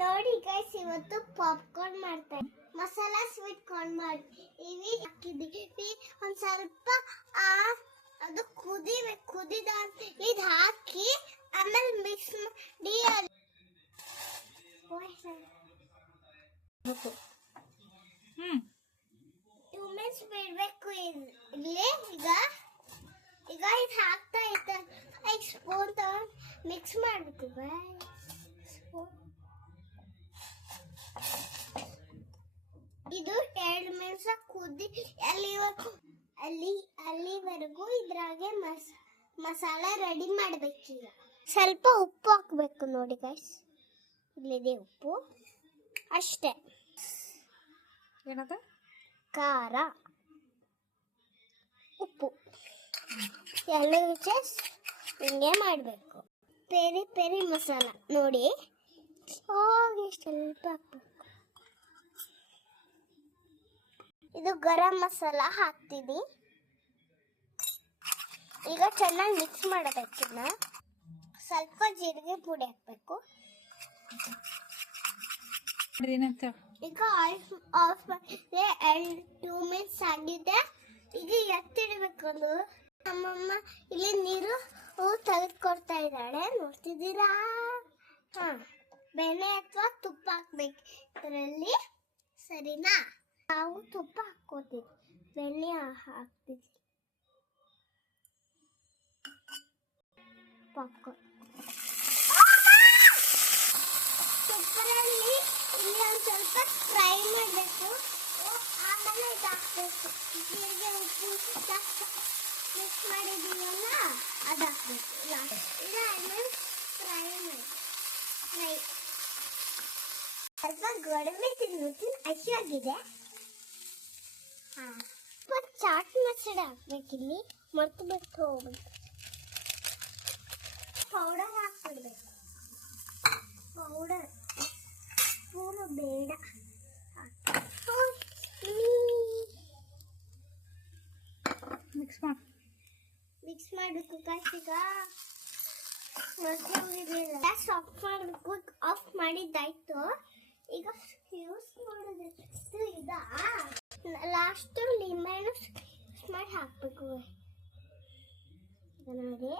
ನೋಡಿ ಗೈಸ್, ಇವತ್ತು ಪಾಪ್ಕಾರ್ನ್ ಮಾಡ್ತಾ ಮಸಾಲಾ ಸ್ವೀಟ್ ಕಾರ್ನ್ ಮಾಡಿ ಹಾಕಿದ್ದೀವಿ. ಒಂದ್ ಸ್ವಲ್ಪ ಅದು ಕುದಿದ ಇದು ಹಾಕಿ ಆಮೇಲೆ ಮಿಕ್ಸ್ ಮಾಡಿ 2 ಮಿನಿಟ್ಸ್ ಬಿಡ್ಬೇಕು. ಇಲ್ಲಿ ಈಗ ಇದು ಹಾಕ್ತಾ ಇದ್ದ ಸ್ಪೂನ್ ತಗೊಂಡು ಮಿಕ್ಸ್ ಮಾಡ್ಬೇಕು. ಇದು 2 ನಿಮಿಷ ಕುದಿ ಅಲ್ಲಿವರೆಗೂ ಇದ್ರಾಗೆ ಮಸಾಲೆ ರೆಡಿ ಮಾಡ್ಬೇಕೀಗ. ಸ್ವಲ್ಪ ಉಪ್ಪು ಹಾಕ್ಬೇಕು. ನೋಡಿ ಗೈಸ್, ಇಲ್ಲಿದೆ ಉಪ್ಪು ಅಷ್ಟೇ. ಏನದ? ಖಾರ, ಉಪ್ಪು ಎಲ್ಲ ಹಿಂಗೆ ಮಾಡಬೇಕು. ಪೆರಿ ಪೆರಿ ಮಸಾಲ ನೋಡಿ, ಸ್ವಲ್ಪ ಹಾಕ್ಬೇಕು. ಇದು ಗರಂ ಮಸಾಲ ಹಾಕ್ತೀನಿ. ಈಗ ಚೆನ್ನಾಗಿ ಮಿಕ್ಸ್ ಮಾಡಬೇಕಿನ್ನ. ಸ್ವಲ್ಪ ಜೀರಿಗೆ ಪುಡಿ ಹಾಕ್ಬೇಕು. ಈಗ ಆಫ್ ಮಾಡಿದ್ರೆ 2 ಮಿನಿಟ್ಸ್ ಆಗಿದೆ. ಈಗ ಎತ್ತಿಡಬೇಕು. ನಮ್ಮಮ್ಮ ಇಲ್ಲಿ ನೀರು ತೆಗೆದುಕೊಡ್ತಾ ಇದ್ದಾಳೆ, ನೋಡ್ತಿದ್ದೀರಾ? ಬೆಣ್ಣೆ ಅಥವಾ ತುಪ್ಪ ಹಾಕ್ಬೇಕು ಇದರಲ್ಲಿ, ಸರಿನಾ? ನಾವು ತುಪ್ಪ ಹಾಕ್ಕೋತೀವಿ, ಬೆಣ್ಣೆ ಹಾಕ್ತೀವಿ. ಪಾಪ್ಕಾರ್ನ್ ತುಪ್ಪದಲ್ಲಿ ಇಲ್ಲಿ ಒಂದು ಸ್ವಲ್ಪ ಫ್ರೈ ಮಾಡಬೇಕು. ಆಮೇಲೆ ಇದು ಹಾಕ್ಬೇಕು. ಜೀರಿಗೆ ಉಪ್ಪು ಮಿಕ್ಸ್ ಮಾಡಿದ್ದೀವಲ್ಲ, ಅದು ಹಾಕ್ಬೇಕು. ಇದು ಫ್ರೈ ಸ್ವಲ್ಪ ಗೋಡಂಬಿ ತಿನ್ನುತ್ತೀನಿ, ಹಸಿಯಾಗಿದೆ. ಚಾಟ್ ಮಸಾಲೆ ಹಾಕ್ಬೇಕಿಲ್ಲಿ, ಮರ್ತು ಬಿಟ್ಟು ಹೋಗ್ಬೇಕು. ಪೌಡರ್ ಹಾಕ್ಬಿಡ್ಬೇಕು. ಪೌಡರ್ ಪೂರ ಬೇಡ, ಮಿಕ್ಸ್ ಮಾಡಬೇಕು. ಈಗ ಗ್ಯಾಸ್ ಆಫ್ ಮಾಡಬೇಕು. ಆಫ್ ಮಾಡಿದ್ದಾಯ್ತು. ಈಗ ಯೂಸ್ ಮಾಡೋದು ಇದ ಲಾಸ್ಟ್ ಲಿಂಬೆಹಣ್ಣು ಯೂಸ್ ಮಾಡಿ ಹಾಕ್ಬೇಕು. ನೋಡಿ,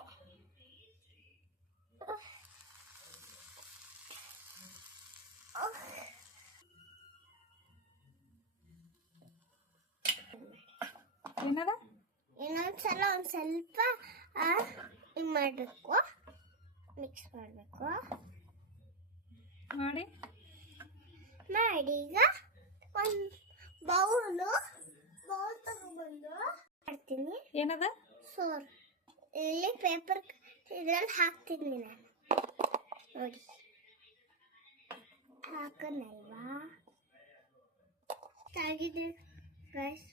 ಇನ್ನೊಂದ್ಸಲ ಒಂದು ಸ್ವಲ್ಪ ಇದು ಮಾಡಬೇಕು, ಮಿಕ್ಸ್ ಮಾಡಬೇಕು. ಮಾಡಿ ಈಗ ಒಂದು ಬೌಲ್ ತಗೊಂಡ್ಬಂದು ಮಾಡ್ತೀನಿ. ಏನದ? ಸೋರ್ ಇಲ್ಲಿ ಪೇಪರ್ ಇದ್ರಲ್ಲಿ ಹಾಕ್ತೀನಿ ನಾನು. ನೋಡಿ, ಹಾಕನಲ್ವಾ? ತಾಗಿದೆ ಗೈಸ್.